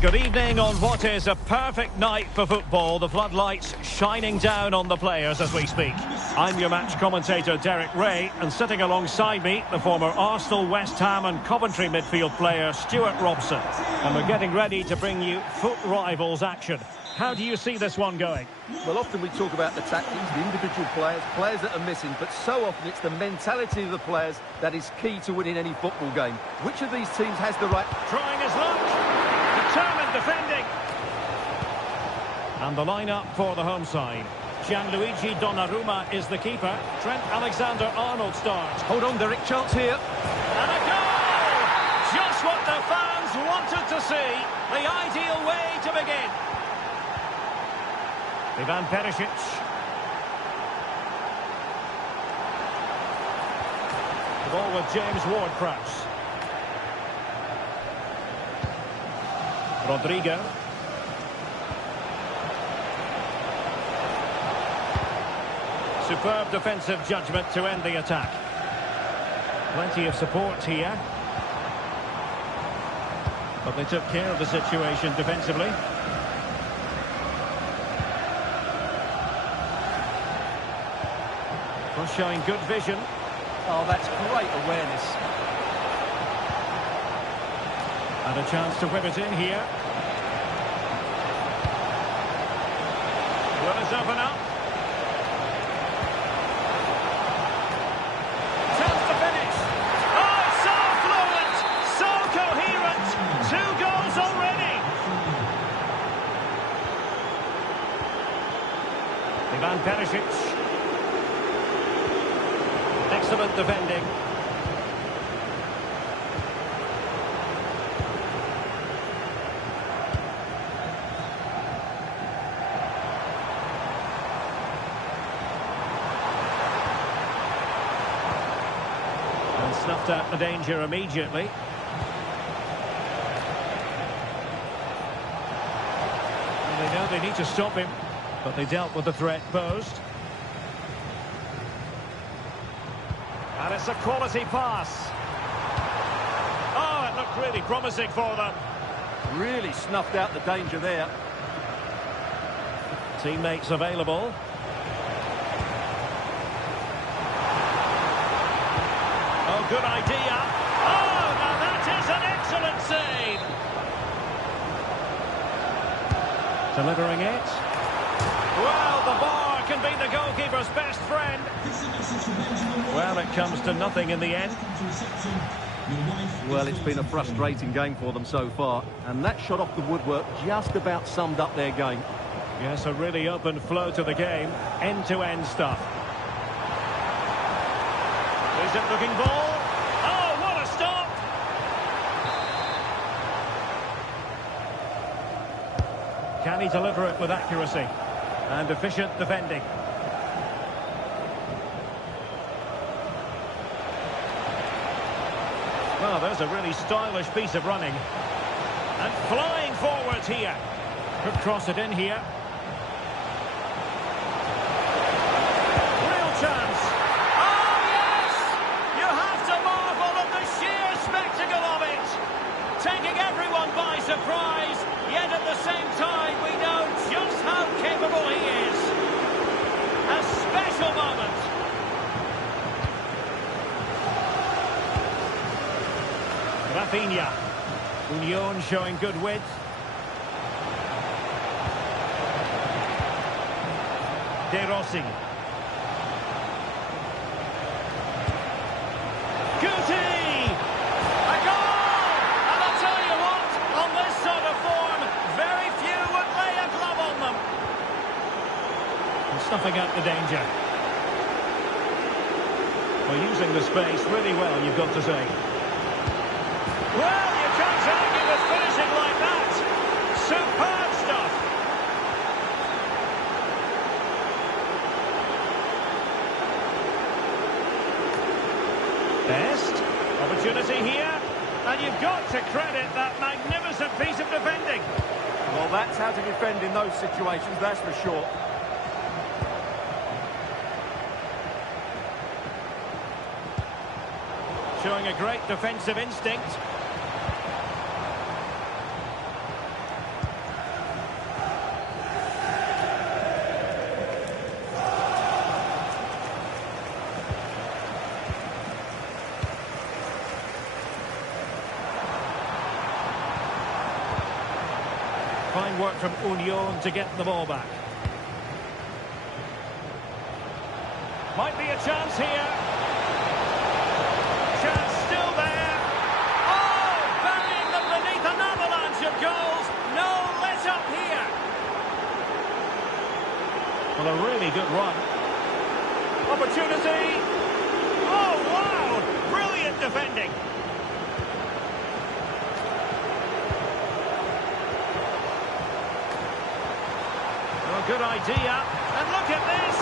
And good evening on what is a perfect night for football. The floodlights shining down on the players as we speak. I'm your match commentator Derek Ray, and sitting alongside me, the former Arsenal, West Ham and Coventry midfield player Stuart Robson. And we're getting ready to bring you foot rivals action. How do you see this one going? Well, often we talk about the tactics, the individual players that are missing, but so often it's the mentality of the players that is key to winning any football game. Which of these teams has the right... Trying his luck. Determined defending. And the lineup for the home side. Gianluigi Donnarumma is the keeper. Trent Alexander-Arnold starts. Hold on, Derek, chance here. And a goal! Just what the fans wanted to see. The ideal way to begin. Ivan Perisic. The ball with James Ward-Prowse. Rodrigo. Superb defensive judgment to end the attack. Plenty of support here. But they took care of the situation defensively. Showing good vision. Oh, that's great awareness. And a chance to whip it in here. Will this open up? Chance to finish. Oh, it's so fluent, so coherent. 2 goals already. Ivan Perisic. Excellent defending. And snuffed out the danger immediately. And they know they need to stop him, but they dealt with the threat posed. And it's a quality pass. Oh, it looked really promising for them. Really snuffed out the danger there. Teammates available. Oh, good idea. Oh, now that is an excellent save. Delivering it. Well, the bar can be the goalkeeper's best friend. Well, it comes to nothing in the end. Well, it's been a frustrating game for them so far, and that shot off the woodwork just about summed up their game. Yes, a really open flow to the game, end-to-end stuff. Decent-looking ball. Oh, what a stop! Can he deliver it with accuracy? And efficient defending. Well, there's a really stylish piece of running. And flying forwards here. Could cross it in here. Real chance. Oh, yes! You have to marvel at the sheer spectacle of it. Taking everyone by surprise, yet at the same time we know just how capable he is. A special moment. Rafinha. Union showing good width. De Rossi. Guti! A goal! And I'll tell you what, on this sort of form, very few would lay a glove on them. And snuffing out the danger. Well, using the space really well, you've got to say. Well, you can't argue with finishing like that. Superb stuff. Best. Opportunity here. And you've got to credit that magnificent piece of defending. Well, that's how to defend in those situations, that's for sure. Showing a great defensive instinct. work from Union to get the ball back. Might be a chance here. Chance still there. Oh, burying them beneath an avalanche of goals. No let up here. Well, a really good run. Opportunity. Oh, wow. Brilliant defending. Oh, good idea. And look at this.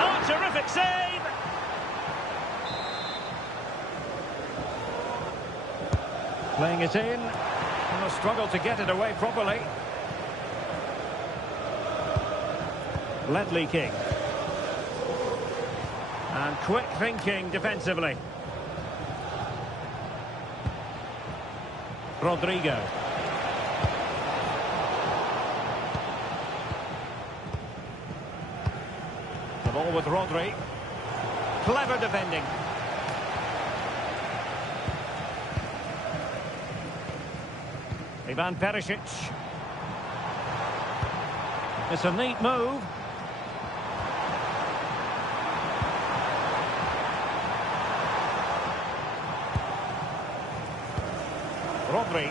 Oh, terrific save. Playing it in. And a struggle to get it away properly. Ledley King. And quick thinking defensively. Rodrigo. The ball with Rodri. Clever defending. Ivan Perisic. It's a neat move. Rodri.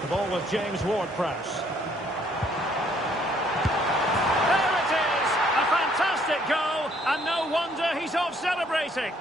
The ball with James Ward-Prowse. There it is! A fantastic goal, and no wonder he's off celebrating.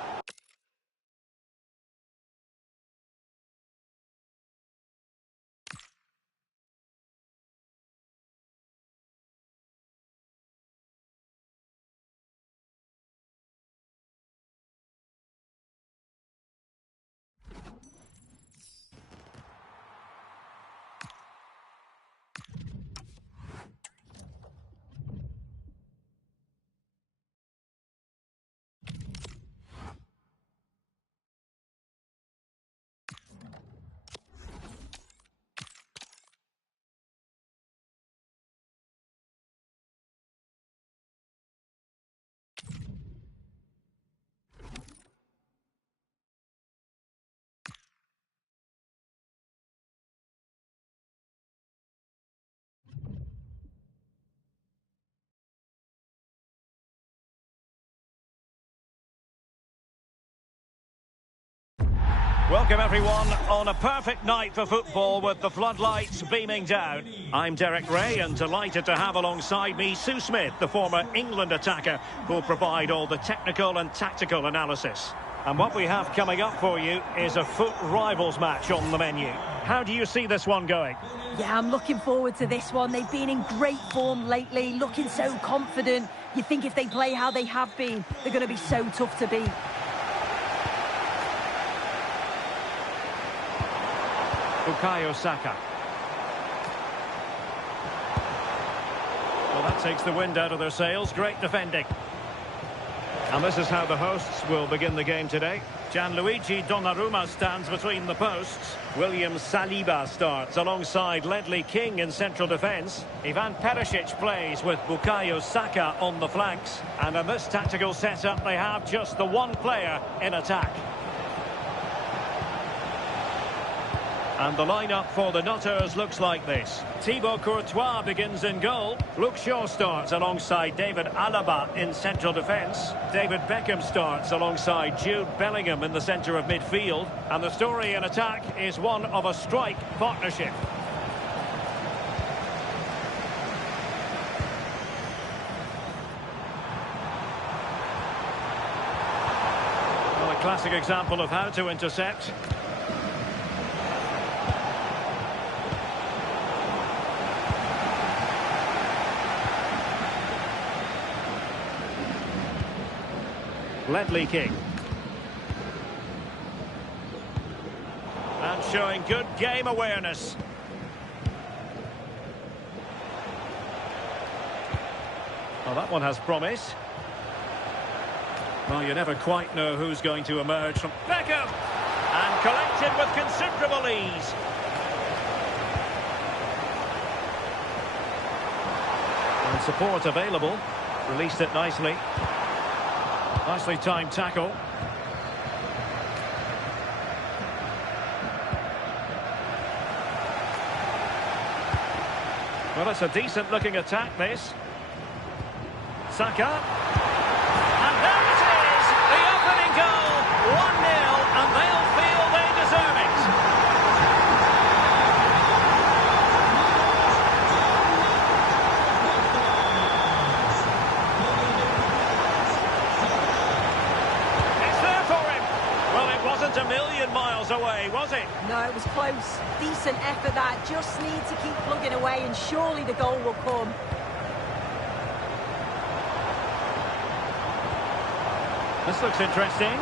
Welcome everyone on a perfect night for football with the floodlights beaming down. I'm Derek Ray and delighted to have alongside me Sue Smith, the former England attacker, who'll provide all the technical and tactical analysis. And what we have coming up for you is a foot rivals match on the menu. How do you see this one going? Yeah, I'm looking forward to this one. They've been in great form lately, looking so confident. You think if they play how they have been, they're going to be so tough to beat. Bukayo Saka. Well, that takes the wind out of their sails. Great defending. And this is how the hosts will begin the game today. Gianluigi Donnarumma stands between the posts. William Saliba starts alongside Ledley King in central defence. Ivan Perisic plays with Bukayo Saka on the flanks. And in this tactical setup, they have just the one player in attack. And the lineup for the Nutters looks like this. Thibaut Courtois begins in goal. Luke Shaw starts alongside David Alaba in central defence. David Beckham starts alongside Jude Bellingham in the centre of midfield. And the story in attack is one of a strike partnership. Well, a classic example of how to intercept. Ledley King. And showing good game awareness. Well, that one has promise. Well, you never quite know who's going to emerge from Beckham. And collected with considerable ease. And support available. Released it nicely. Nicely timed tackle. Well, it's a decent-looking attack, this. Saka. And there it is! The opening goal! 1-0, and they'll feel they deserve it. It's there for him. Well, it wasn't a million miles away, was it? No, it was close. Decent effort that. Just need to keep plugging away and surely the goal will come. This looks interesting.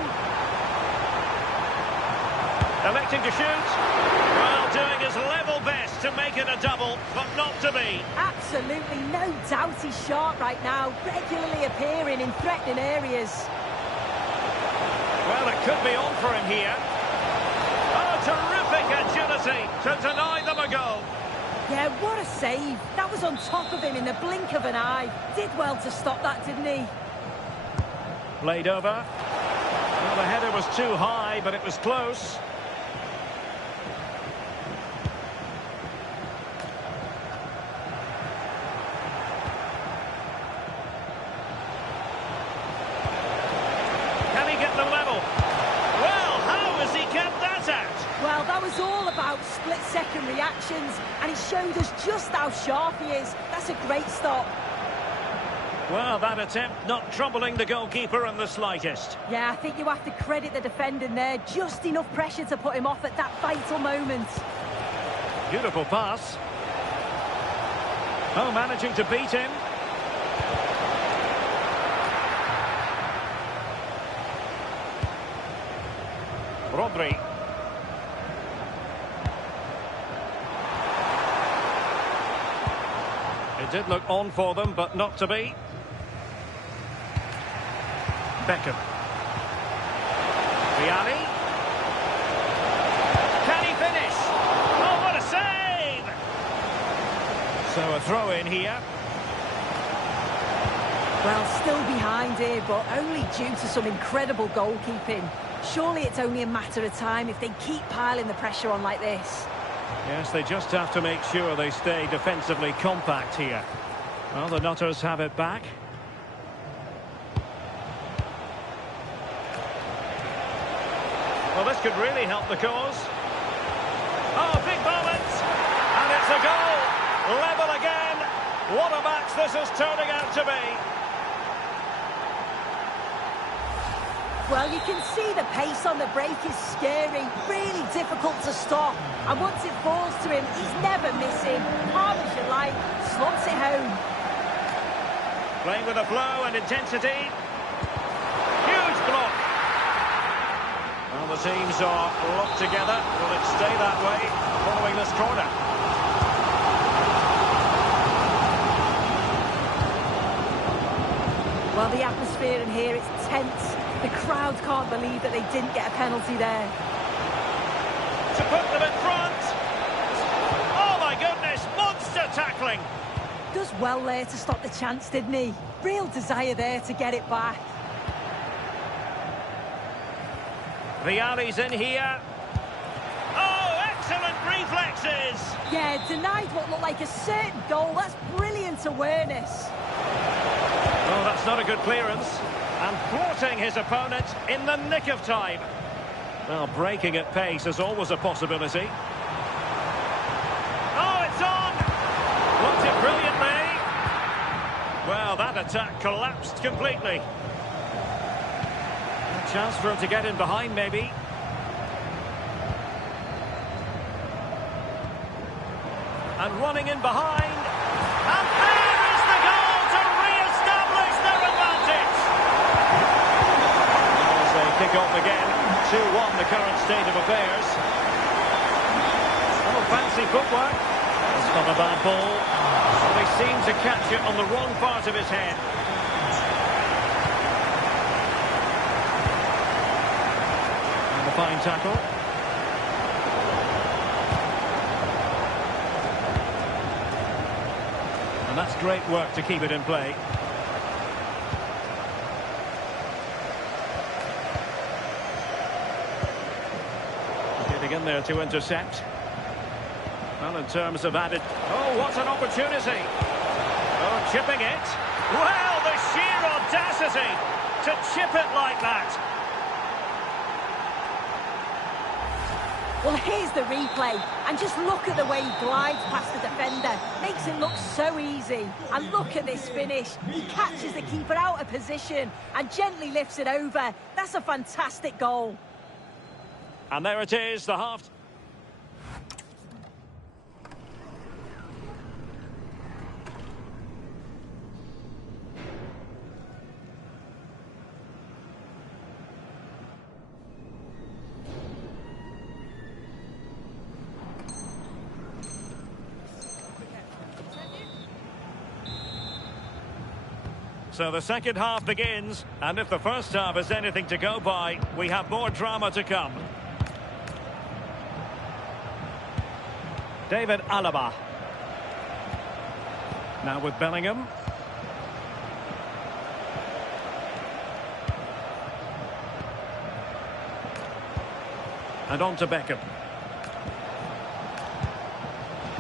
Electing to shoot. Well, doing his level best to make it a double, but not to be. Absolutely no doubt he's sharp right now, regularly appearing in threatening areas. Well, it could be on for him here. Oh, terrific agility to deny them a goal. Yeah, what a save. That was on top of him in the blink of an eye. Did well to stop that, didn't he? Played over. Well, the header was too high, but it was close. Can he get them level? Well, how has he kept that out? Well, that was all about split-second reactions, and he showed us just how sharp he is. That's a great stop. Well, that attempt not troubling the goalkeeper in the slightest. Yeah, I think you have to credit the defending there. Just enough pressure to put him off at that vital moment. Beautiful pass. Oh, managing to beat him. Rodri. It did look on for them, but not to be. Beckham. Vianney. Can he finish? Oh, what a save! So a throw in here. Well, still behind here, but only due to some incredible goalkeeping. Surely it's only a matter of time if they keep piling the pressure on like this. Yes, they just have to make sure they stay defensively compact here. Well, the Nutters have it back. Well, this could really help the cause. Oh, big moment! And it's a goal! Level again! What a match this is turning out to be! Well, you can see the pace on the break is scary, really difficult to stop. And once it falls to him, he's never missing. Hard as you like, slots it home. Playing with a flow and intensity. Huge block. Well, the teams are locked together. Will it stay that way following this corner? Well, the atmosphere in here, it's tense. The crowd can't believe that they didn't get a penalty there. To put them in front. Oh, my goodness. Monster tackling. Does well there to stop the chance, didn't he? Real desire there to get it back. Vianney's in here. Oh, excellent reflexes. Yeah, denied what looked like a certain goal. That's brilliant awareness. Oh, that's not a good clearance. And thwarting his opponent in the nick of time. Well, breaking at pace is always a possibility. Oh, it's on! Blocked it brilliantly. Well, that attack collapsed completely. A chance for him to get in behind, maybe. And running in behind. And there is the goal to re-establish their advantage. As they kick off again, 2-1 the current state of affairs. Oh, fancy footwork. It's not a bad ball. Well, they seem to catch it on the wrong part of his head. And a fine tackle. And that's great work to keep it in play. Getting in there to intercept. Well, in terms of added... Oh, what an opportunity. Oh, chipping it. Well, the sheer audacity to chip it like that. Well, here's the replay, and just look at the way he glides past the defender. Makes it look so easy. And look at this finish. He catches the keeper out of position and gently lifts it over. That's a fantastic goal. And there it is, the half... So the second half begins, and if the first half is anything to go by, we have more drama to come. David Alaba. Now with Bellingham. And on to Beckham.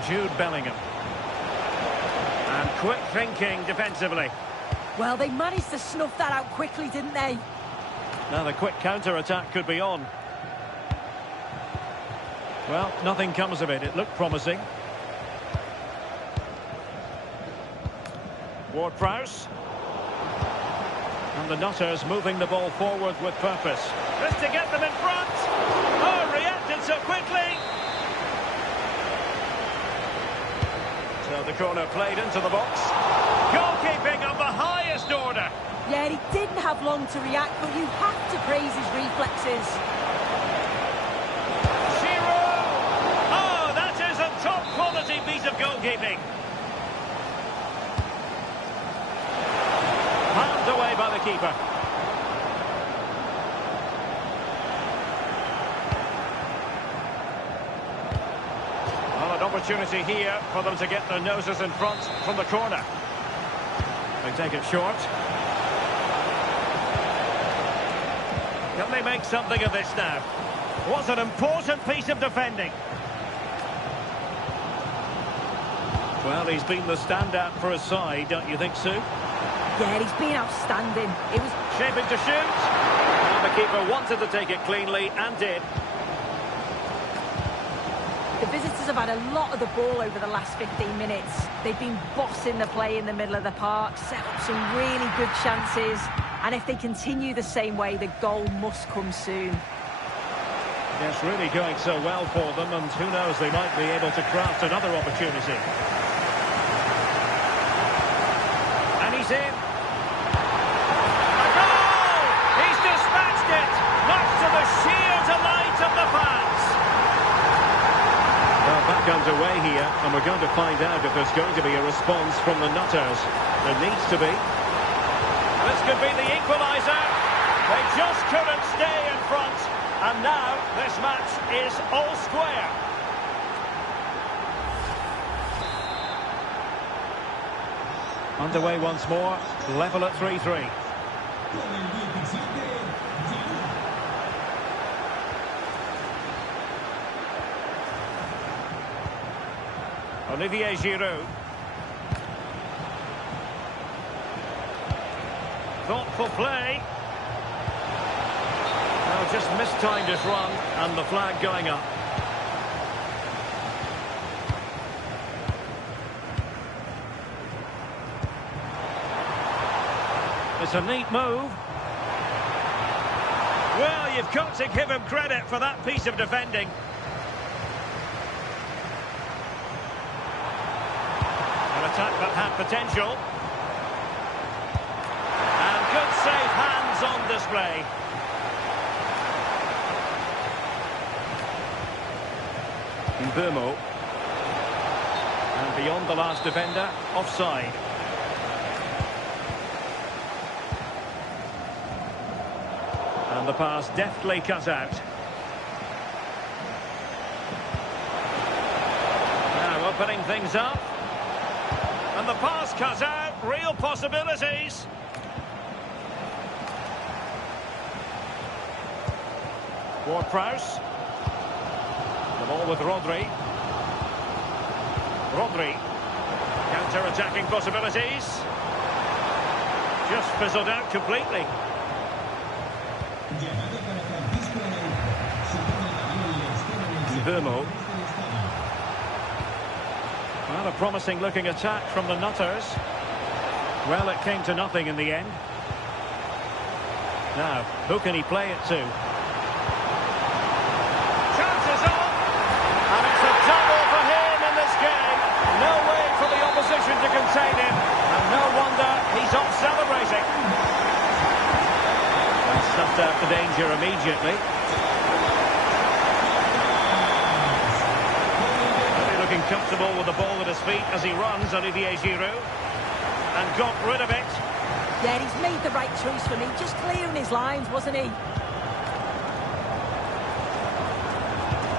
Jude Bellingham. And quick thinking defensively. Well, they managed to snuff that out quickly, didn't they? Now the quick counter-attack could be on. Well, nothing comes of it. It looked promising. Ward-Prowse. And the Nutters moving the ball forward with purpose. This to get them in front. Oh, reacted so quickly. So the corner played into the box. Goalkeeping of the highest order. Yeah, he didn't have long to react, but you have to praise his reflexes. Giroud! Oh, that is a top-quality piece of goalkeeping. Palmed away by the keeper. Well, an opportunity here for them to get their noses in front from the corner. They take it short. Can they make something of this now? What an important piece of defending. Well, he's been the standout for his side, don't you think, Sue? Yeah, he's been outstanding. It was shaping to shoot. And the keeper wanted to take it cleanly and did. The visitors have had a lot of the ball over the last 15 minutes. They've been bossing the play in the middle of the park, set up some really good chances. And if they continue the same way, the goal must come soon. Yes, really going so well for them, and who knows, they might be able to craft another opportunity. And he's in. A goal! He's dispatched it, much to the sheer delight of the fans. Well, back underway here, and we're going to find out if there's going to be a response from the Nutters. There needs to be. This could be the equaliser. They just couldn't stay in front. And now this match is all square. Underway once more. Level at 3-3. Olivier Giroud. Thoughtful play. Well, just mistimed his run, and the flag going up. It's a neat move. Well, you've got to give him credit for that piece of defending. An attack that had potential. And good safe hands on display. Mbeumo. And beyond the last defender, offside. And the pass deftly cut out. Now opening things up. And the pass cut out. Real possibilities. Ward-Prowse. The ball with Rodri. Rodri. Counter-attacking possibilities. Just fizzled out completely. Vermo. Well, a promising looking attack from the Nutters. Well, it came to nothing in the end. Now, who can he play it to? Chances on! And it's a double for him in this game. No way for the opposition to contain him. And no wonder he's off celebrating. And snuffed out the danger immediately. Looking comfortable with the ball at his feet as he runs, Olivier Giroud. And got rid of it. Yeah, he's made the right choice for me. Just clearing his lines, wasn't he?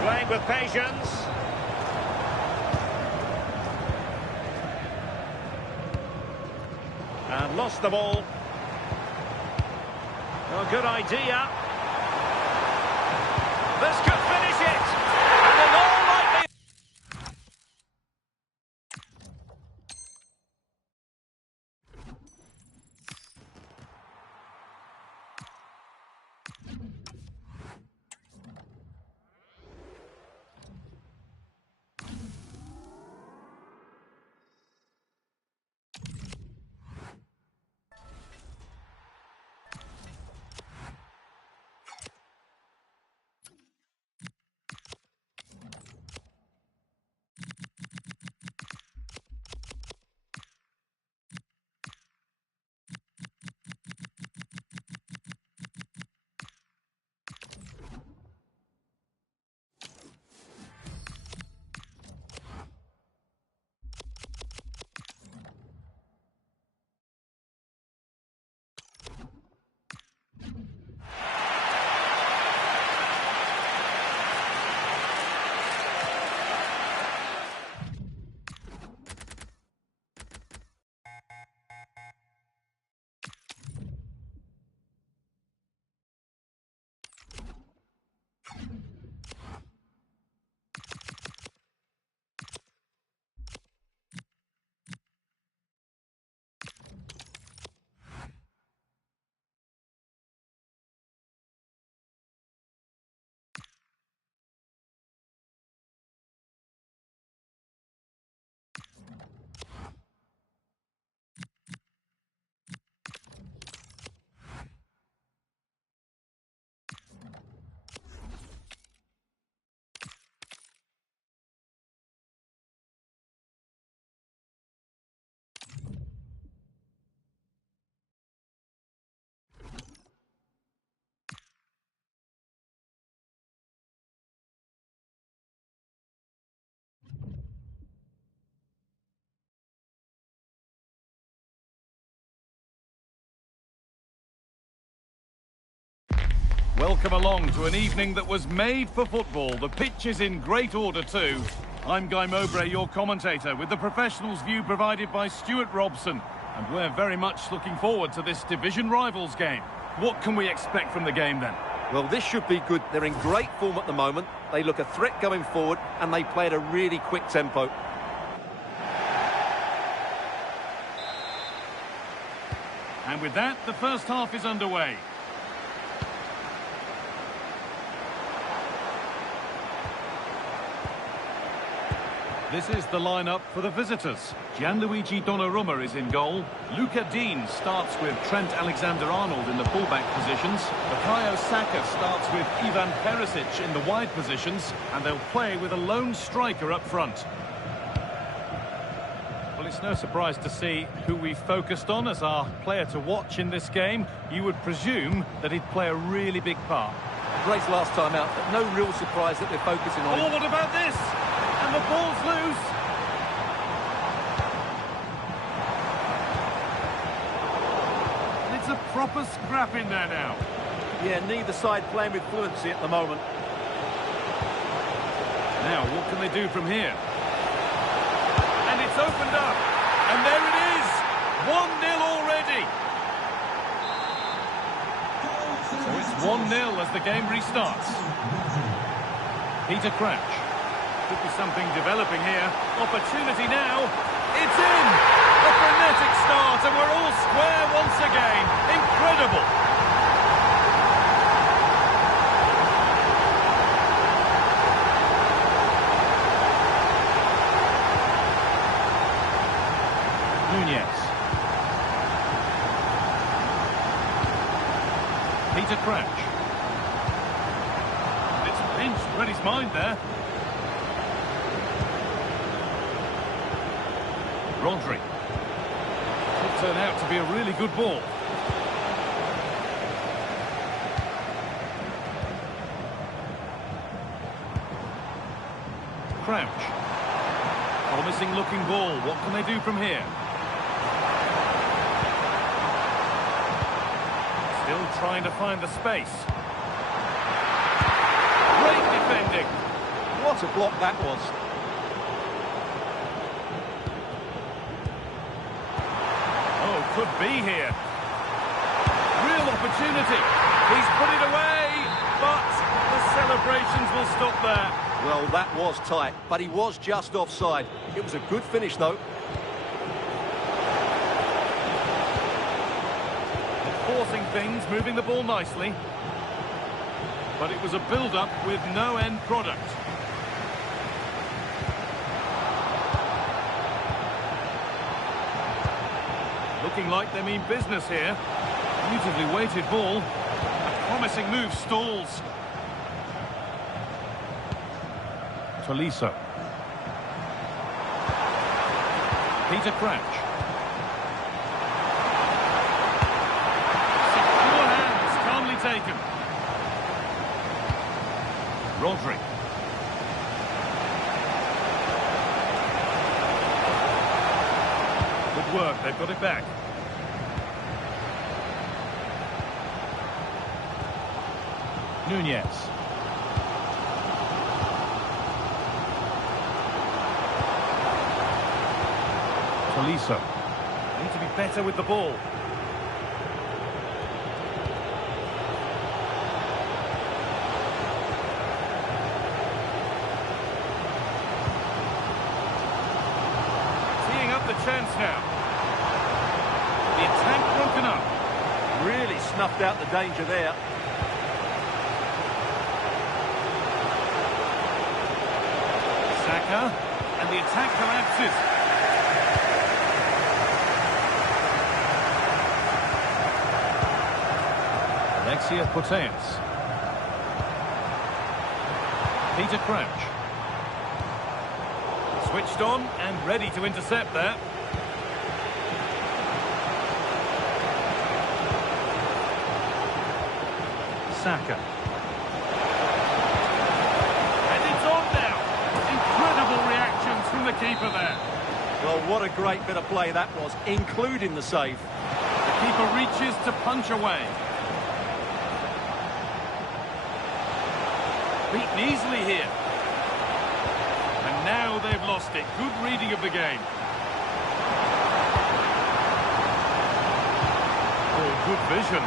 Playing with patience. And lost the ball. Oh, good idea. This could finish it. And in all likelihood. Welcome along to an evening that was made for football. The pitch is in great order too. I'm Guy Mowbray, your commentator, with the professionals' view provided by Stuart Robson. And we're very much looking forward to this division rivals game. What can we expect from the game then? Well, this should be good. They're in great form at the moment. They look a threat going forward, and they play at a really quick tempo. And with that, the first half is underway. This is the lineup for the visitors. Gianluigi Donnarumma is in goal. Luca Dean starts with Trent Alexander-Arnold in the fullback positions. Bukayo Saka starts with Ivan Perisic in the wide positions, and they'll play with a lone striker up front. Well, it's no surprise to see who we focused on as our player to watch in this game. You would presume that he'd play a really big part. Great last time out, but no real surprise that they're focusing on Oh, him. what about this? And the ball's loose. And it's a proper scrap in there now. Yeah, neither side playing with fluency at the moment. Now, what can they do from here? And it's opened up. And there it is. 1-0 already. So it's 1-0 as the game restarts. Peter Crouch. Could be something developing here. Opportunity now. It's in! A frenetic start, and we're all square once again. Incredible! Nunez. Peter Crouch. It's pinched, read his mind there. Rodri. Could turn out to be a really good ball. Crouch. Promising looking ball. What can they do from here? Still trying to find the space. Great defending. What a block that was. Oh, could be here. Real opportunity. He's put it away, but the celebrations will stop there. Well, that was tight, but he was just offside. It was a good finish, though. Forcing things, moving the ball nicely. But it was a build-up with no end product. Looking like they mean business here. Beautifully weighted ball. A promising move stalls. Tolisso. Peter Crouch. Secure hands, calmly taken. Rodri. Good work, they've got it back. Nunez. Tolisso. Need to be better with the ball. Teeing up the chance now. The attack broken up. Really snuffed out the danger there. Saka, and the attack collapses. Alexia Putellas. Peter Crouch. Switched on and ready to intercept there. Saka. And it's on now. Incredible reactions from the keeper there. Well, what a great bit of play that was, including the save. The keeper reaches to punch away. Beaten easily here. And now they've lost it. Good reading of the game. Oh, good vision.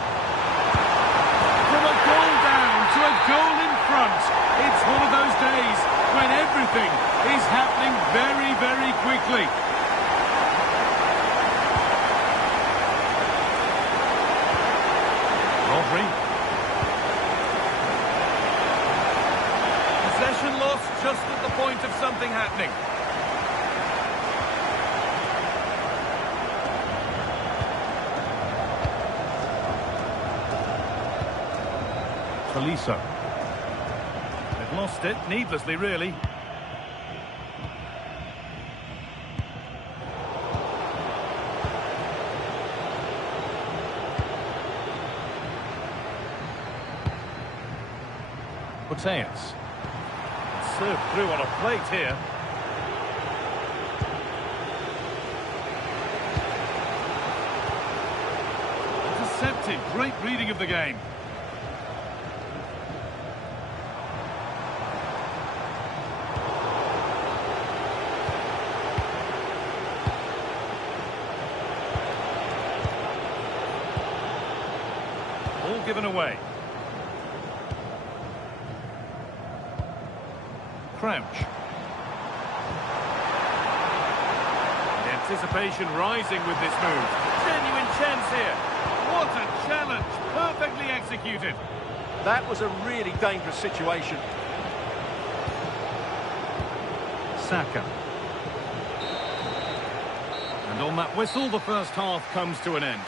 From a goal down to a goal in front. It's one of those days when everything is happening very, very quickly. Rodri. Possession lost just at the point of something happening. Tolisso. They've lost it, needlessly really. Putellas. Served through on a plate here. Intercepted. Great reading of the game. All given away. Crouch. Anticipation rising with this move. Genuine chance here. What a challenge. Perfectly executed. That was a really dangerous situation. Saka. And on that whistle, the first half comes to an end.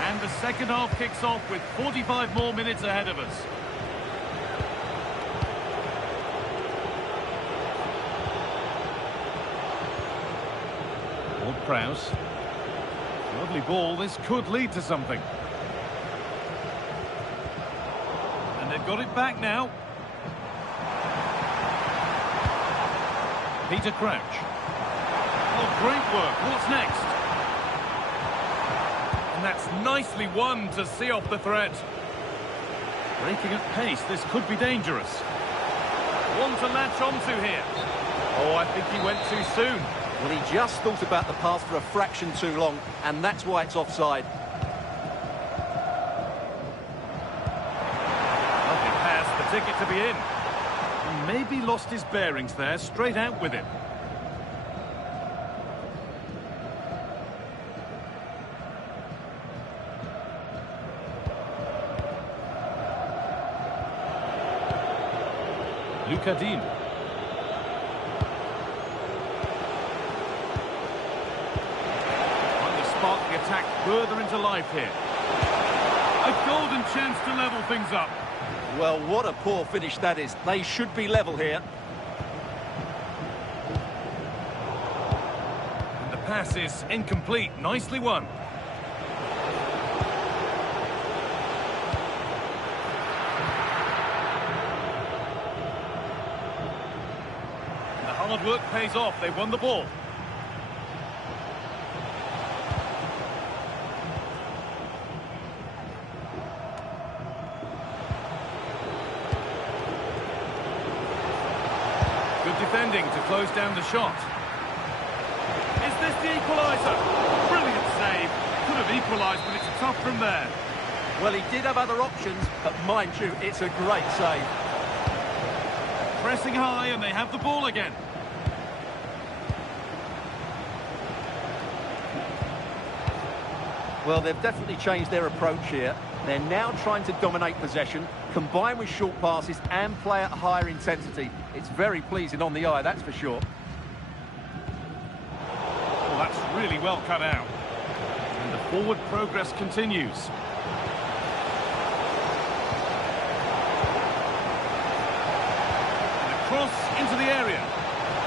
And the second half kicks off with 45 more minutes ahead of us. Ward-Prowse. Lovely ball, this could lead to something. And they've got it back now. Peter Crouch. Oh, great work, what's next? And that's nicely won to see off the threat. Breaking at pace, this could be dangerous. One to latch onto here. Oh, I think he went too soon. Well, he just thought about the pass for a fraction too long, and that's why it's offside. Lovely pass, the ticket to be in. And maybe lost his bearings there, straight out with it. Lucas Digne. Trying to spark the attack further into life here. A golden chance to level things up. Well, what a poor finish that is. They should be level here. And the pass is incomplete. Nicely won. Hard work pays off. They won the ball. Good defending to close down the shot. Is this the equaliser? Brilliant save. Could have equalised, but it's tough from there. Well, he did have other options, but mind you, it's a great save. Pressing high, and they have the ball again. Well, they've definitely changed their approach here. They're now trying to dominate possession, combine with short passes and play at higher intensity. It's very pleasing on the eye, that's for sure. Well, that's really well cut out. And the forward progress continues. And a cross into the area.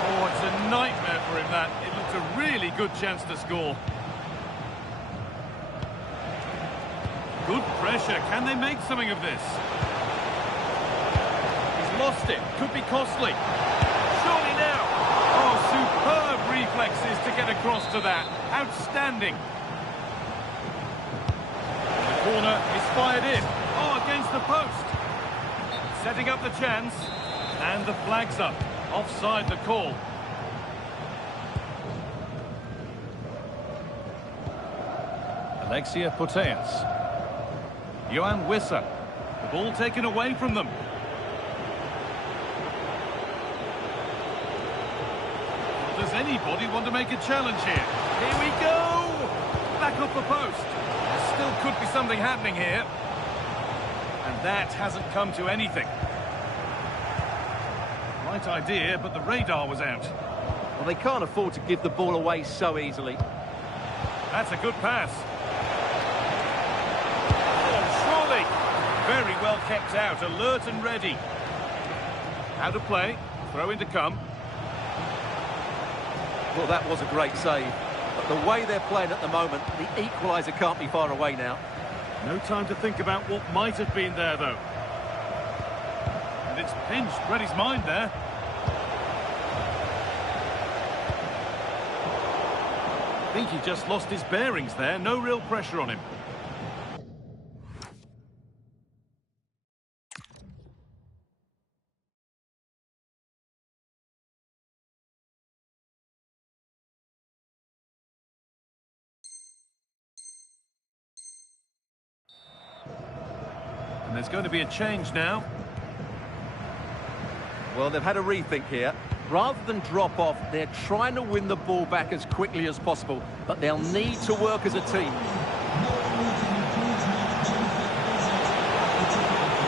Oh, it's a nightmare for him, that. It looked a really good chance to score. Good pressure. Can they make something of this? He's lost it. Could be costly. Surely now. Oh, superb reflexes to get across to that. Outstanding. The corner is fired in. Oh, against the post. Setting up the chance. And the flag's up. Offside the call. Alexia Putellas. Yoane Wissa. The ball taken away from them. Does anybody want to make a challenge here? Here we go! Back up the post. There still could be something happening here. And that hasn't come to anything. Right idea, but the radar was out. Well, they can't afford to give the ball away so easily. That's a good pass. Very well kept out, alert and ready. How to play, throw in to come. Well, that was a great save. But the way they're playing at the moment, the equaliser can't be far away now. No time to think about what might have been there, though. And it's pinched Reddy's mind there. I think he just lost his bearings there. No real pressure on him. And there's going to be a change now. Well, they've had a rethink here. Rather than drop off, they're trying to win the ball back as quickly as possible, but they'll need to work as a team.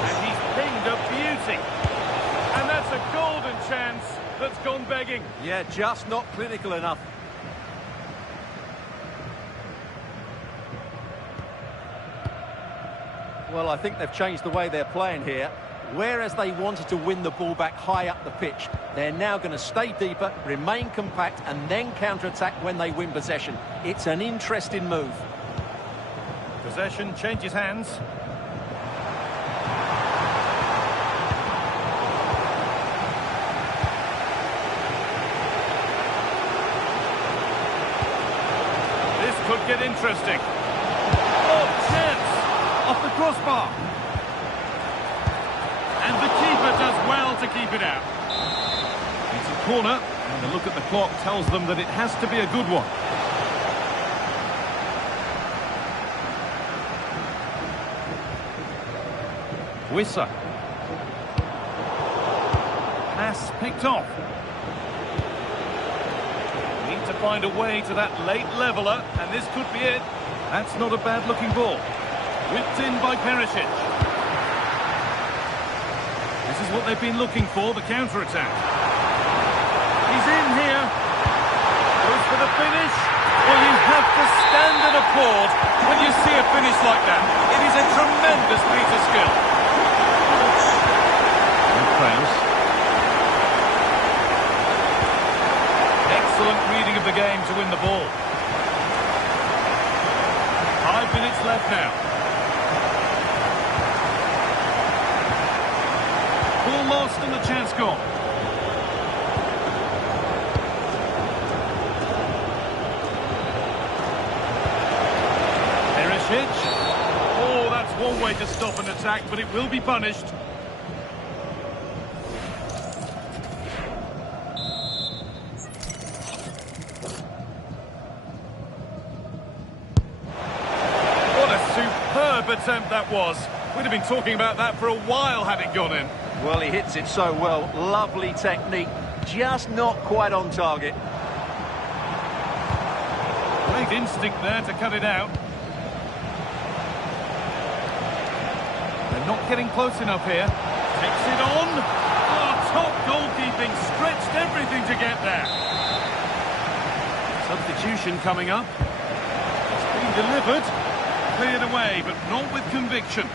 And he's pinged a beauty. And that's a golden chance that's gone begging. Yeah, just not clinical enough. Well, I think they've changed the way they're playing here. Whereas they wanted to win the ball back high up the pitch, they're now going to stay deeper, remain compact, and then counter-attack when they win possession. It's an interesting move. Possession changes hands. This could get interesting. Oh, chance! Off the crossbar. And the keeper does well to keep it out. It's a corner, and the look at the clock tells them that it has to be a good one. Wissa. Pass picked off. Need to find a way to that late leveller, and this could be it. That's not a bad-looking ball. Whipped in by Perisic. This is what they've been looking for, the counter-attack. He's in here. Goes for the finish. Well, you have to stand and applaud when you see a finish like that. It is a tremendous piece of skill. Excellent reading of the game to win the ball. 5 minutes left now. Ball lost and the chance gone. Perisic. Oh, that's one way to stop an attack, but it will be punished. What a superb attempt that was. We'd have been talking about that for a while had it gone in. Well, he hits it so well. Lovely technique. Just not quite on target. Great instinct there to cut it out. They're not getting close enough here. Takes it on. Oh, top goalkeeping. Stretched everything to get there. Substitution coming up. It's been delivered. Cleared away, but not with conviction.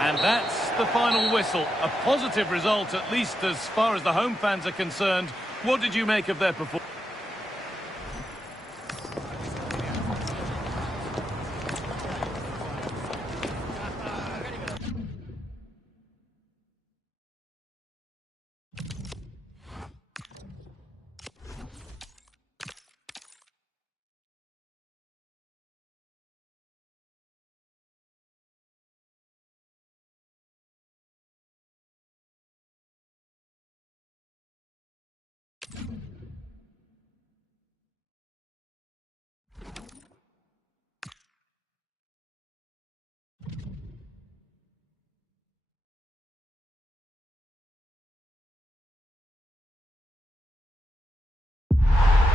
And that's the final whistle. A positive result, at least as far as the home fans are concerned. What did you make of their performance?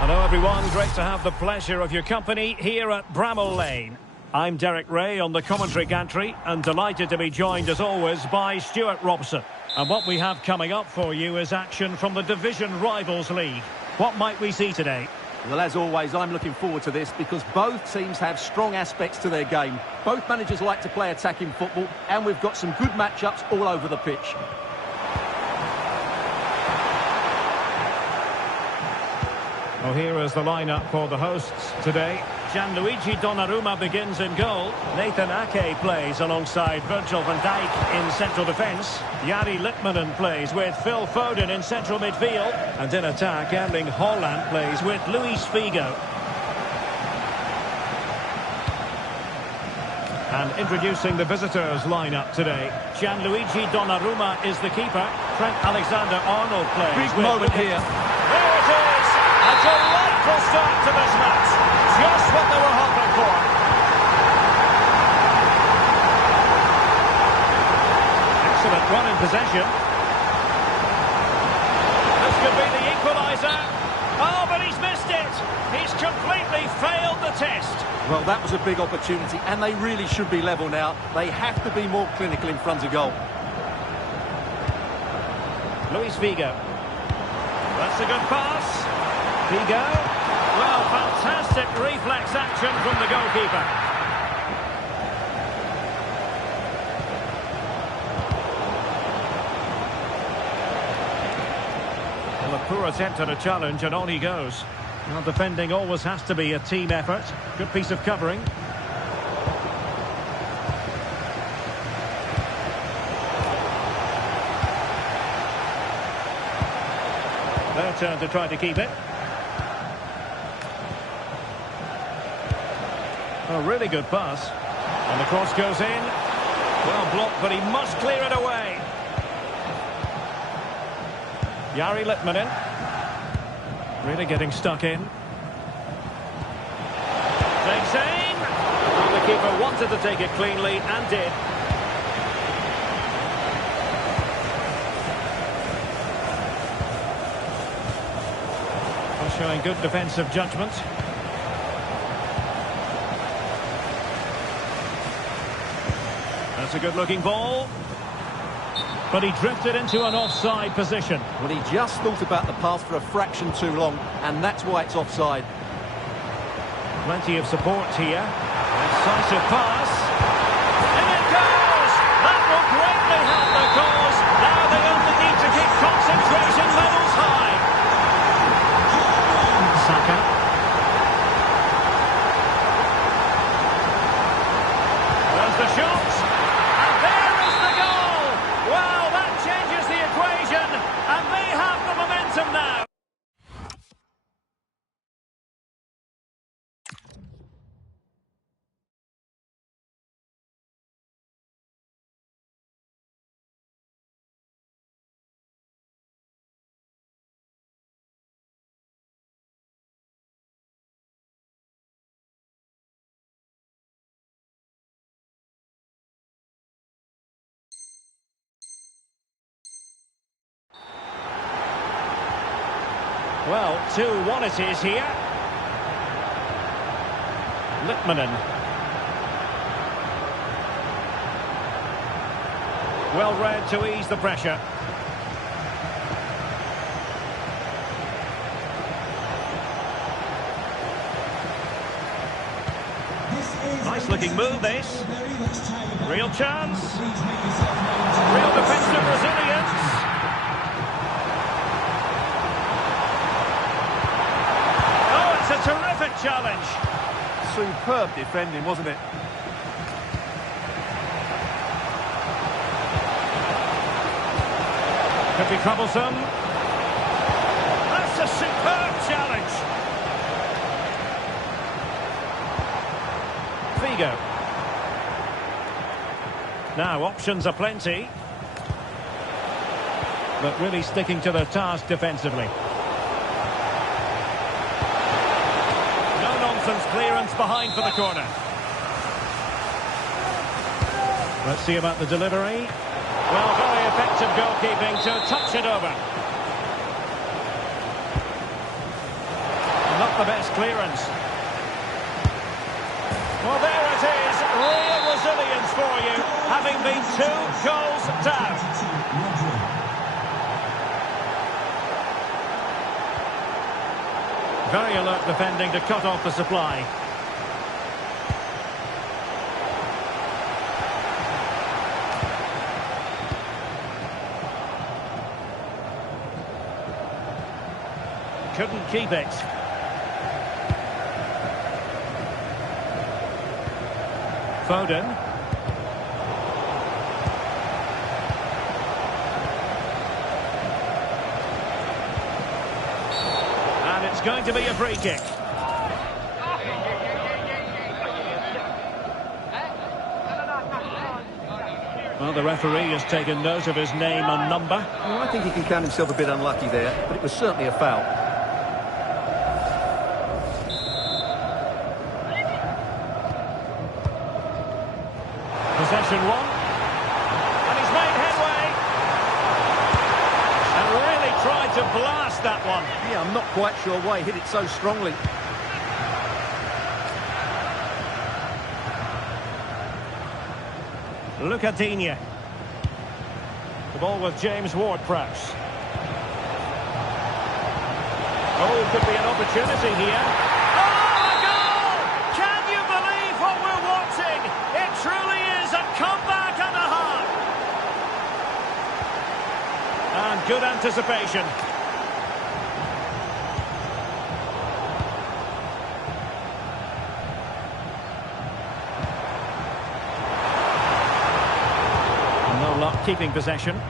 Hello everyone, great to have the pleasure of your company here at Bramall Lane. I'm Derek Ray on the commentary gantry and delighted to be joined as always by Stuart Robson. And what we have coming up for you is action from the Division Rivals League. What might we see today? Well, as always, I'm looking forward to this because both teams have strong aspects to their game. Both managers like to play attacking football, and we've got some good matchups all over the pitch. Well, here is the lineup for the hosts today. Gianluigi Donnarumma begins in goal. Nathan Ake plays alongside Virgil van Dijk in central defence. Jari Litmanen plays with Phil Foden in central midfield. And in attack, Erling Haaland plays with Luis Figo. And introducing the visitors lineup today. Gianluigi Donnarumma is the keeper. Trent Alexander-Arnold plays. Big moment here. There it is! A delightful start to this match. Just what they were hoping for. Excellent run in possession. This could be the equaliser. Oh, but he's missed it. He's completely failed the test. Well, that was a big opportunity, and they really should be level now. They have to be more clinical in front of goal. Luis Figo. That's a good pass. Figo. Well, fantastic reflex action from the goalkeeper. Well, a poor attempt at a challenge, and on he goes. Well, defending always has to be a team effort. Good piece of covering. Their turn to try to keep it. A really good pass. And the cross goes in. Well blocked, but he must clear it away. Jari Litmanen. Really getting stuck in. Takes aim. And the keeper wanted to take it cleanly and did. Showing good defensive judgment. That's a good-looking ball. But he drifted into an offside position. Well, he just thought about the pass for a fraction too long, and that's why it's offside. Plenty of support here. Decisive pass. In it goes! That will greatly help the cause. Now they only need to keep concentration levels high. Saka. There's the shot. And there is the goal. Well, that changes the equation. And they have the momentum now. Well, 2-1 it is here. Litmanen. Well read to ease the pressure. Nice looking move this. Real chance. Real defensive resilience. It's a terrific challenge. Superb defending, wasn't it? Could be troublesome. That's a superb challenge. Figo. Now, options are plenty. But really sticking to their task defensively. Clearance behind for the corner. Let's see about the delivery. Well, very effective goalkeeping to touch it over. Not the best clearance. Well, there it is. Real resilience for you, having been 2 goals down. Very alert defending to cut off the supply. Couldn't keep it. Foden. And it's going to be a free kick. Well, the referee has taken note of his name and number. Well, I think he can count himself a bit unlucky there, but it was certainly a foul. Possession won. And he's made headway. And really tried to blast that one. Yeah, I'm not quite sure why he hit it so strongly. Luca Digne. The ball with James Ward-Prowse. Oh, could be an opportunity here. Oh, a goal! Can you believe what we're watching? It truly is a comeback and a half. And good anticipation. No luck keeping possession. Can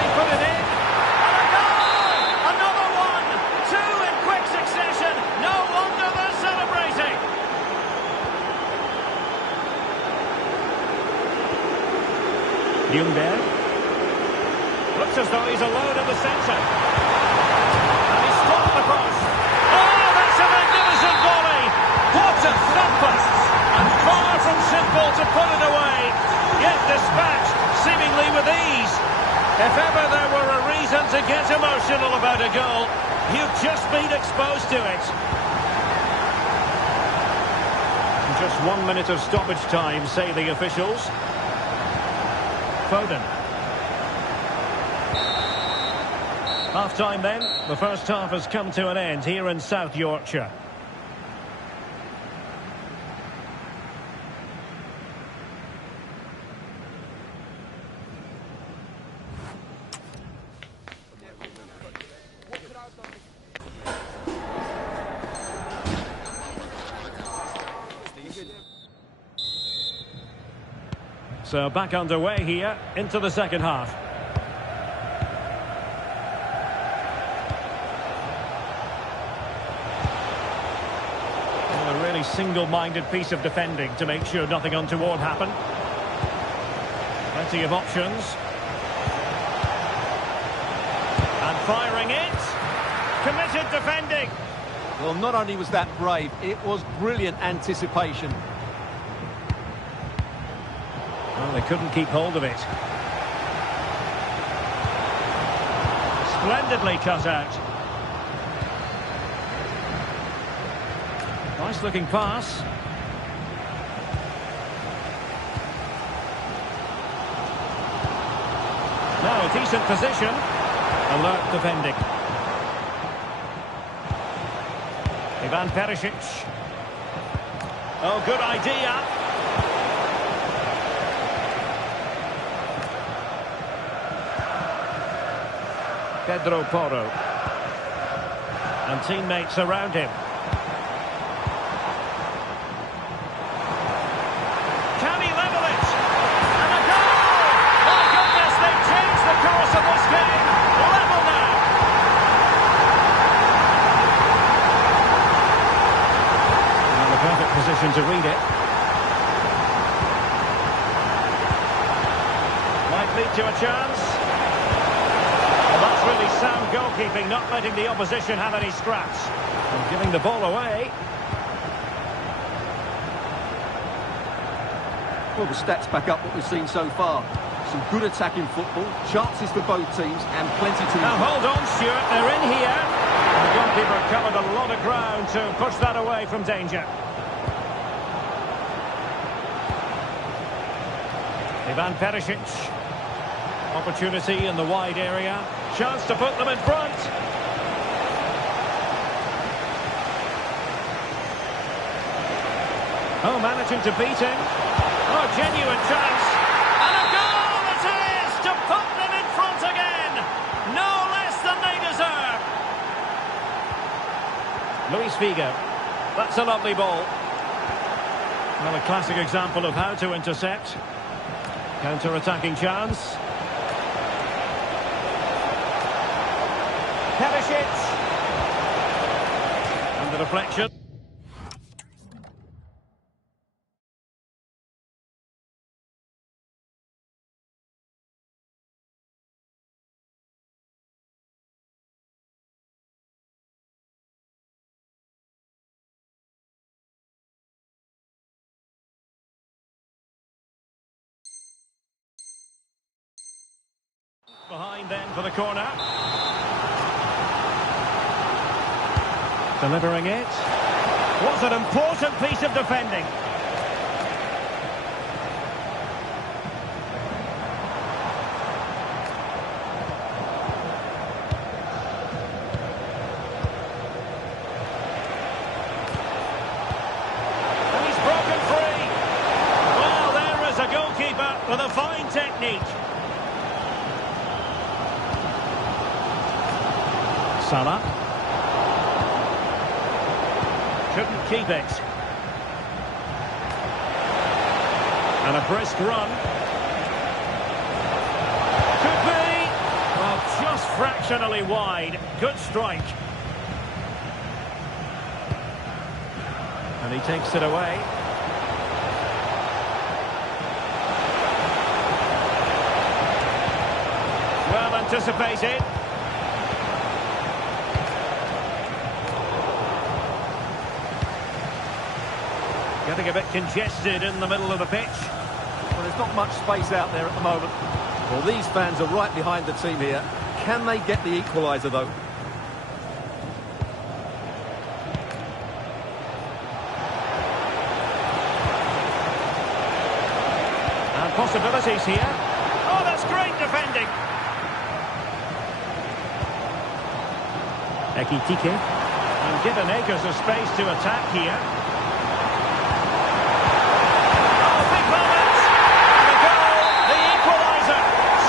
he put it in? And a goal! Another one! Two in quick succession. No wonder they're celebrating. Ljungberg. Looks as though he's alone in the centre. And he's stopped the cross. Oh, that's a magnificent volley! What a thumper! And far from simple to put it away, yet dispatched seemingly with ease. If ever there were a reason to get emotional about a goal, you've just been exposed to it. Just 1 minute of stoppage time, say the officials. Foden. Half-time then. The first half has come to an end here in South Yorkshire. So back underway here into the second half. Well, a really single-minded piece of defending to make sure nothing untoward happened. Plenty of options. And firing it. Committed defending. Well, not only was that brave, it was brilliant anticipation. Well, they couldn't keep hold of it. Splendidly cut out. Nice looking pass. Now a decent position. Alert defending. Ivan Perisic. Oh, good idea. Pedro Porro. And teammates around him. Can he level it? And a goal! My goodness, they've changed the course of this game. Level now. And the perfect position to read it. Might lead to a chance. That's really sound goalkeeping, not letting the opposition have any scraps. And giving the ball away. Well, the stats back up what we've seen so far. Some good attacking football, chances for both teams, and plenty to... Now hold on, Stuart, they're in here. And the goalkeeper covered a lot of ground to push that away from danger. Ivan Perisic. Opportunity in the wide area. Chance to put them in front. Oh, managing to beat him. Oh, genuine chance. And a goal it is to put them in front again. No less than the Figo. That's a lovely ball. Well, a classic example of how to intercept. Counter-attacking chance. Perisic. And the deflection. Behind then for the corner. Delivering it. Was an important piece of defending. And he's broken free. Well, there is a goalkeeper with a fine technique. Salah. Couldn't keep it. And a brisk run. Could be. Well, just fractionally wide. Good strike. And he takes it away. Well anticipated. Getting a bit congested in the middle of the pitch. Well, there's not much space out there at the moment. Well, these fans are right behind the team here. Can they get the equaliser, though? And possibilities here. Oh, that's great defending. Ekitike. And given acres of space to attack here.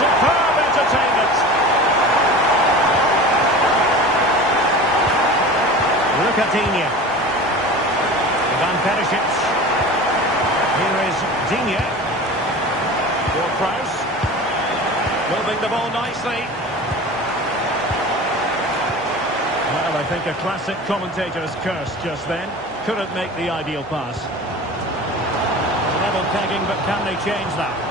Superb entertainment. Look at Digne. Ivan Perisic. Here is Digne. For Prowse. Moving the ball nicely. Well, I think a classic commentator's curse just then. Couldn't make the ideal pass. Level pegging, but can they change that?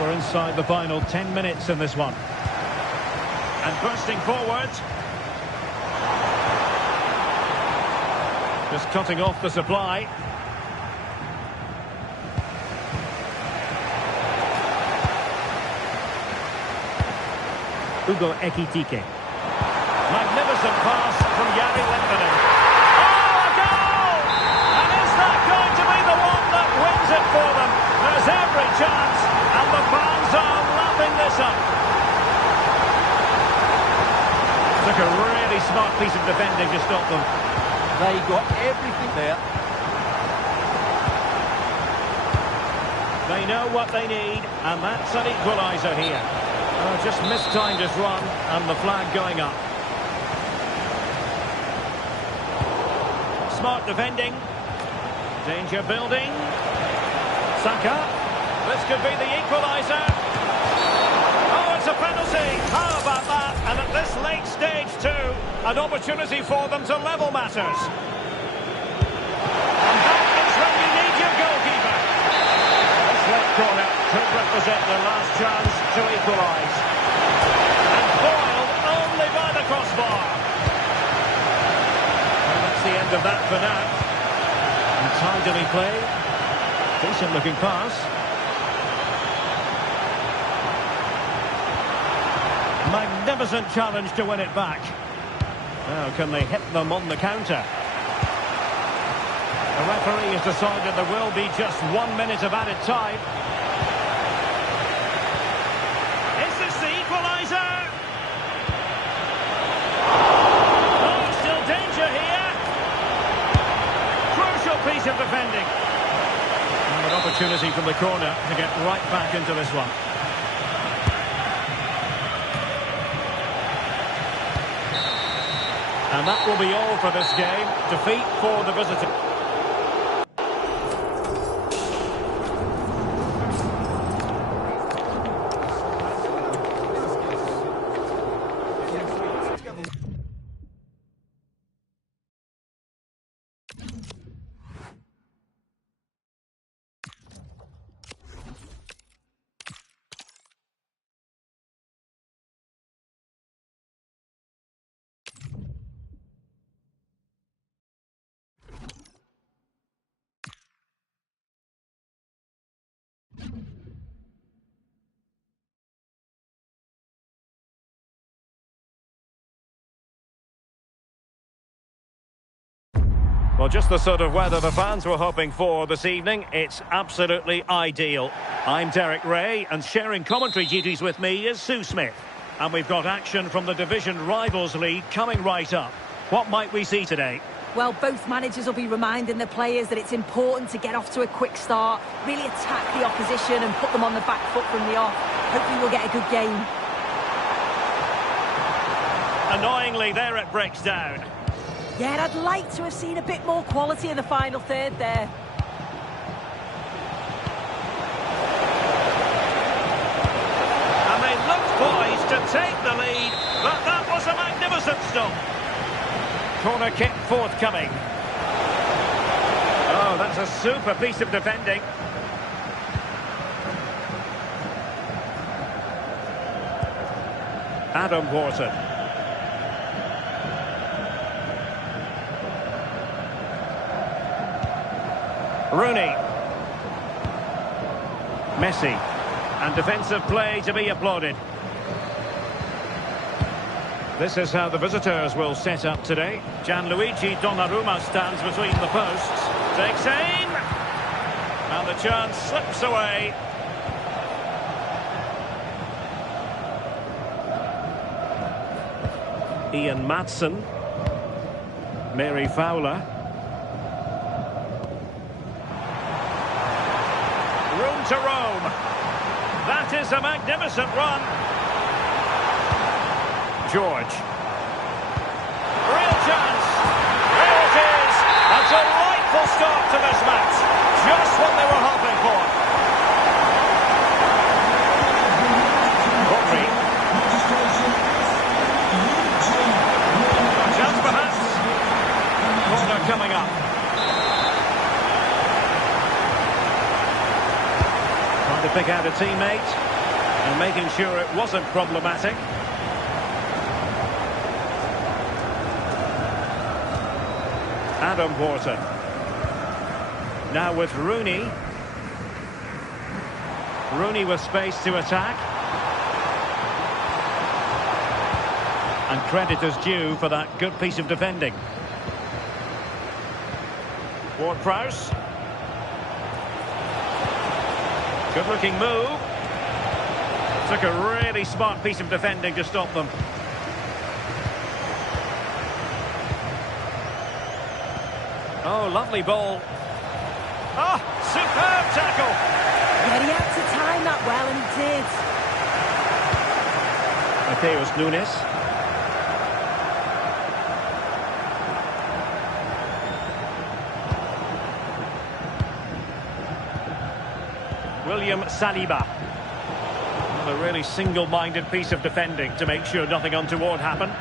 We're inside the final 10 minutes in this one. And bursting forward. Just cutting off the supply. Hugo Ekitike. Magnificent pass from Jari Lehtonen. Oh, a goal! And is that going to be the one that wins it for them? There's every chance. And the fans are lapping this up. Took a really smart piece of defending to stop them. They got everything there. They know what they need, and that's an equaliser here. Oh, just mistimed his run, and the flag going up. Smart defending. Danger building. Saka. This could be the equaliser. Oh, it's a penalty. How about that? And at this late stage too, an opportunity for them to level matters. And that is when you need your goalkeeper. This left corner could represent their last chance to equalise. And foiled only by the crossbar. And that's the end of that for now. And tidily played. Decent looking pass. Magnificent challenge to win it back. Now, can they hit them on the counter? The referee has decided there will be just 1 minute of added time. Is this the equaliser? Oh, still danger here. Crucial piece of defending. And an opportunity from the corner to get right back into this one. And that will be all for this game. Defeat for the visitor. Well, just the sort of weather the fans were hoping for this evening. It's absolutely ideal. I'm Derek Ray, and sharing commentary duties with me is Sue Smith. And we've got action from the Division Rivals League coming right up. What might we see today? Well, both managers will be reminding the players that it's important to get off to a quick start, really attack the opposition and put them on the back foot from the off. Hopefully we'll get a good game. Annoyingly, there it breaks down. Yeah, I'd like to have seen a bit more quality in the final third there. And they looked poised to take the lead, but that was a magnificent stop. Corner kick forthcoming. Oh, that's a super piece of defending. Adam Wharton. Rooney. Messi. And defensive play to be applauded. This is how the visitors will set up today. Gianluigi Donnarumma stands between the posts. Takes aim. And the chance slips away. Ian Maatsen. Mary Fowler. Room to roam. That is a magnificent run. George. Real chance. There it is. A delightful start to this match. Just what they were hoping for. Rodri. Chance perhaps. Corner coming up. Trying to pick out a teammate and making sure it wasn't problematic. Adam Wharton. Now with Rooney. Rooney with space to attack. And credit is due for that good piece of defending. Ward-Prowse. Good looking move. Took a really smart piece of defending to stop them. Oh, lovely ball. Oh, superb tackle. Yeah, he had to time that well, and he did. Mateus Nunes. William Saliba. A really single-minded piece of defending to make sure nothing untoward happened.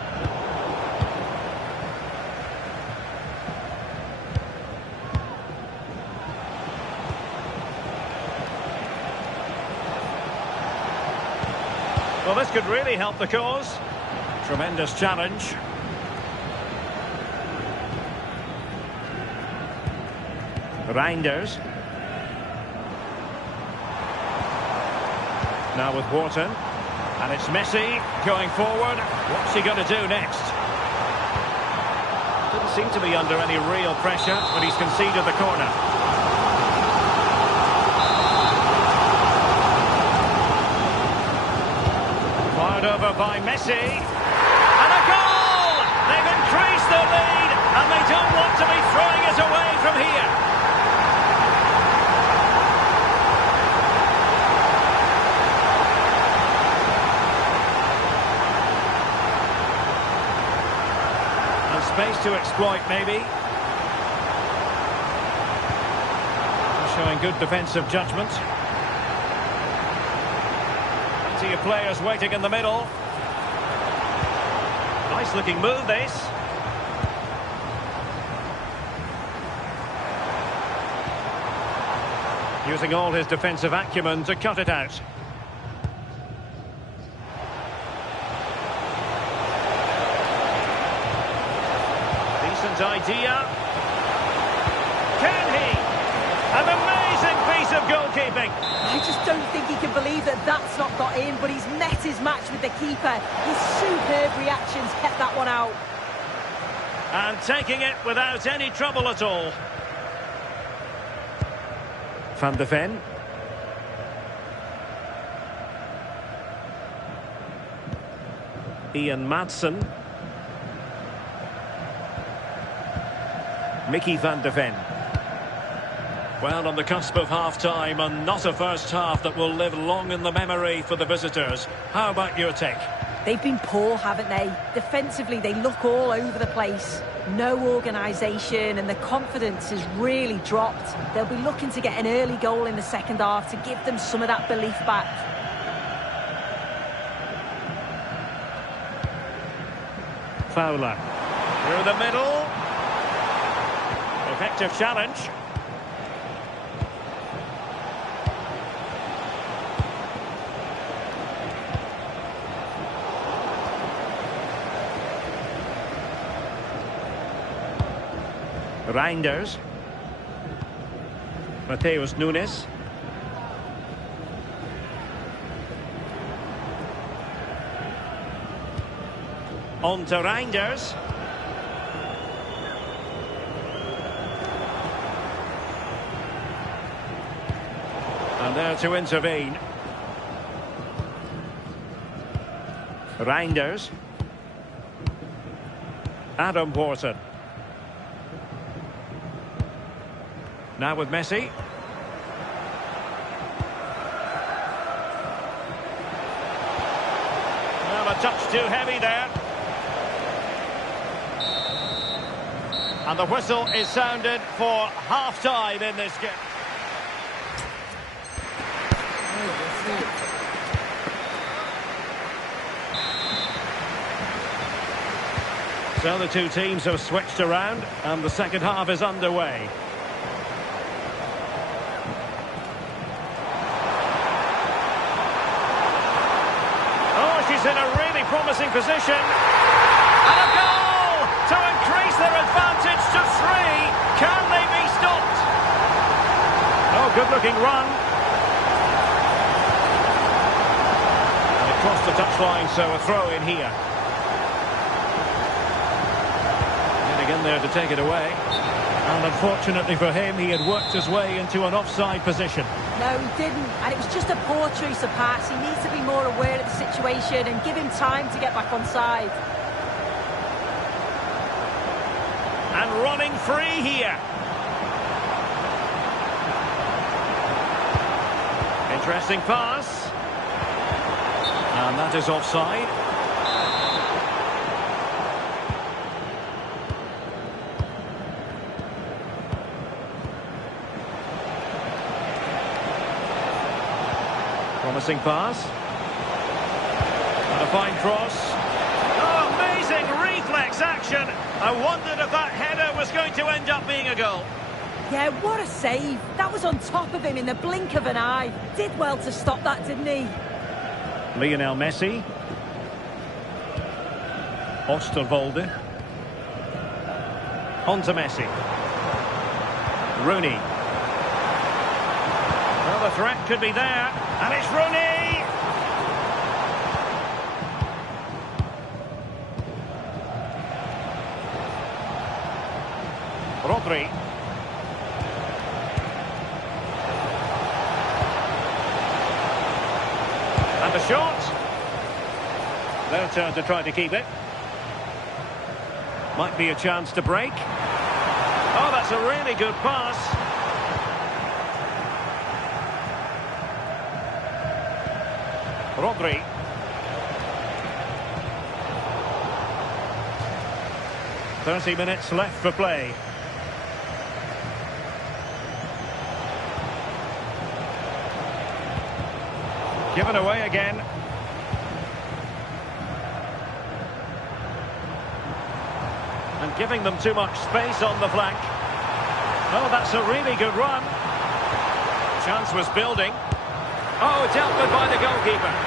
Well, this could really help the cause. Tremendous challenge. Reinders. Now with Wharton. And it's Messi going forward. What's he going to do next? Didn't seem to be under any real pressure, but he's conceded the corner. Fired over by Messi. And a goal! They've increased their lead, and they don't want to be throwing it away from here. to exploit, maybe. Showing good defensive judgment. Plenty of players waiting in the middle. Nice looking move, this. Using all his defensive acumen to cut it out. Decent idea. Can he? An amazing piece of goalkeeping. I just don't think he can believe that that's not got in, but he's met his match with the keeper. His superb reactions kept that one out. And taking it without any trouble at all. Van de Ven. Ian Madsen. Mickey van de Ven. Well, on the cusp of half-time, and not a first half that will live long in the memory for the visitors. How about your take? They've been poor, haven't they? Defensively, they look all over the place. No organisation, and the confidence has really dropped. They'll be looking to get an early goal in the second half to give them some of that belief back. Fowler. Through the middle. Effective challenge. Reinders. Mateus Nunes. On to Reinders. And there to intervene. Reinders. Adam Wharton. Now with Messi. Well, a touch too heavy there. And the whistle is sounded for half-time in this game. So the two teams have switched around and the second half is underway. In a really promising position. And a goal to increase their advantage to 3. Can they be stopped? Oh, good-looking run. And it crossed the touchline, so a throw in here. And again there to take it away. And unfortunately for him, he had worked his way into an offside position. No, he didn't, and it was just a poor choice of pass. He needs to be more aware of the situation and give him time to get back on side. And running free here. Interesting pass. And that is offside. Promising pass. And a fine cross. Oh, amazing reflex action. I wondered if that header was going to end up being a goal. Yeah, what a save. That was on top of him in the blink of an eye. Did well to stop that, didn't he? Lionel Messi. Osterwolde. On to Messi. Rooney. Well, the threat could be there. And it's Rooney! Rodri. And a shot. Their turn to try to keep it. Might be a chance to break. Oh, that's a really good pass. Rodri. 30 minutes left for play. Given away again. And giving them too much space on the flank. Oh, that's a really good run. Chance was building. Oh, dealt with by the goalkeeper.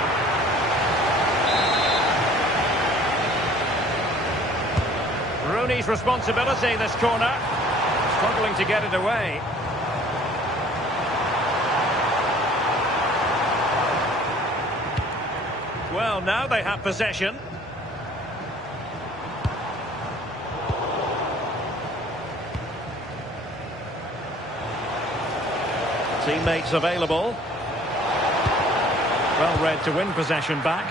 Rooney's responsibility this corner. Struggling to get it away. Well, now they have possession. Teammates available. Well read to win possession back.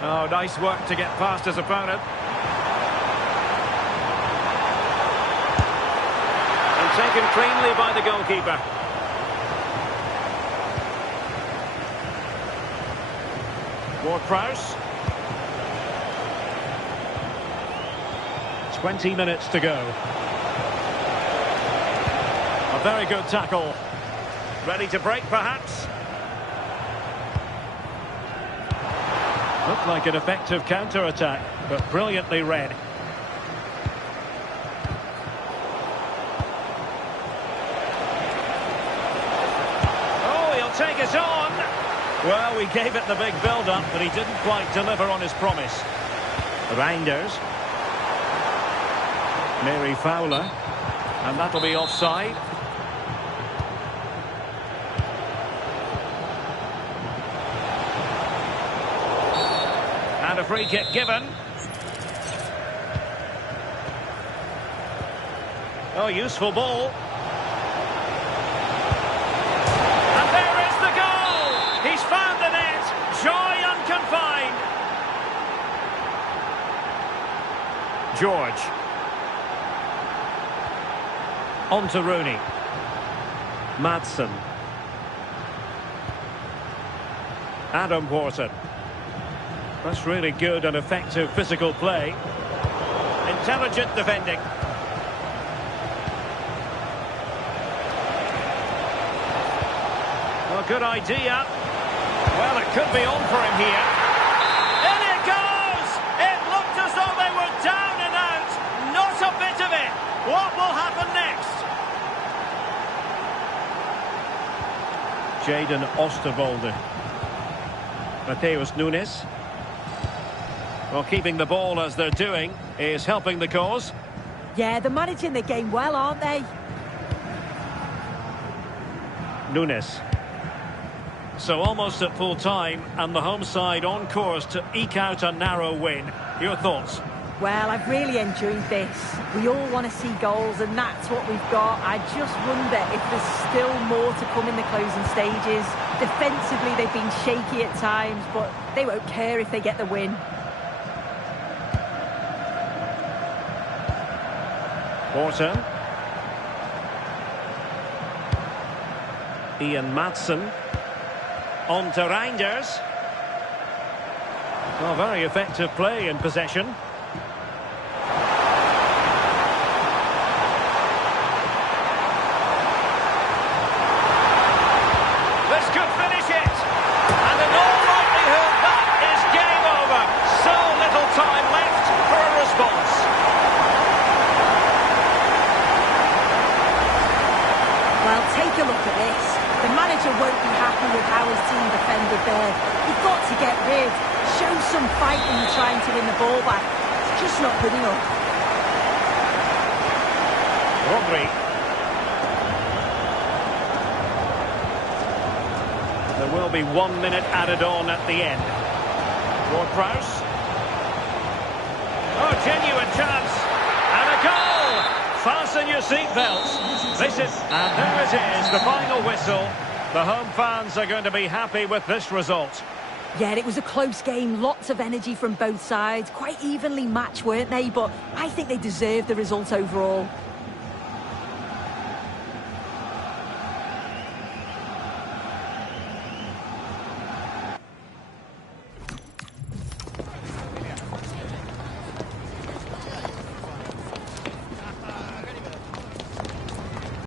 Oh, nice work to get past his opponent. And taken cleanly by the goalkeeper. Ward-Prowse. 20 minutes to go. A very good tackle. Ready to break, perhaps? Looked like an effective counter-attack, but brilliantly read. Oh, he'll take it on! Well, we gave it the big build-up, but he didn't quite deliver on his promise. Reinders. Mary Fowler. And that'll be offside. And a free kick given. Oh, useful ball. And there is the goal! He's found the net! Joy unconfined! George. On to Rooney. Madsen. Adam Wharton. That's really good and effective physical play. Intelligent defending. Well, good idea. Well, it could be on for him here. In it goes! It looked as though they were down and out. Not a bit of it. What will happen next? Jadon Oosterwolde. Mateus Nunes. Well, keeping the ball as they're doing is helping the cause. Yeah, they're managing the game well, aren't they? Nunes. So almost at full time, and the home side on course to eke out a narrow win. Your thoughts? Well, I've really enjoyed this. We all want to see goals, and that's what we've got. I just wonder if there's still more to come in the closing stages. Defensively, they've been shaky at times, but they won't care if they get the win. Porter. Ian Madsen. On to Reinders. Well, very effective play in possession. This could finish it. And in all likelihood, that is game over. So little time left for a response. Well, take a look at this. The manager won't be happy with how his team defended there. You've got to get rid. Show some fight when you're trying to win the ball back. It's just not good enough. Rodri. There will be 1 minute added on at the end. Ward-Prowse. Oh, genuine chance. And a goal! Fasten your seatbelts. This is, and there it is, the final whistle. The home fans are going to be happy with this result. Yeah, it was a close game. Lots of energy from both sides. Quite evenly matched, weren't they? But I think they deserved the result overall.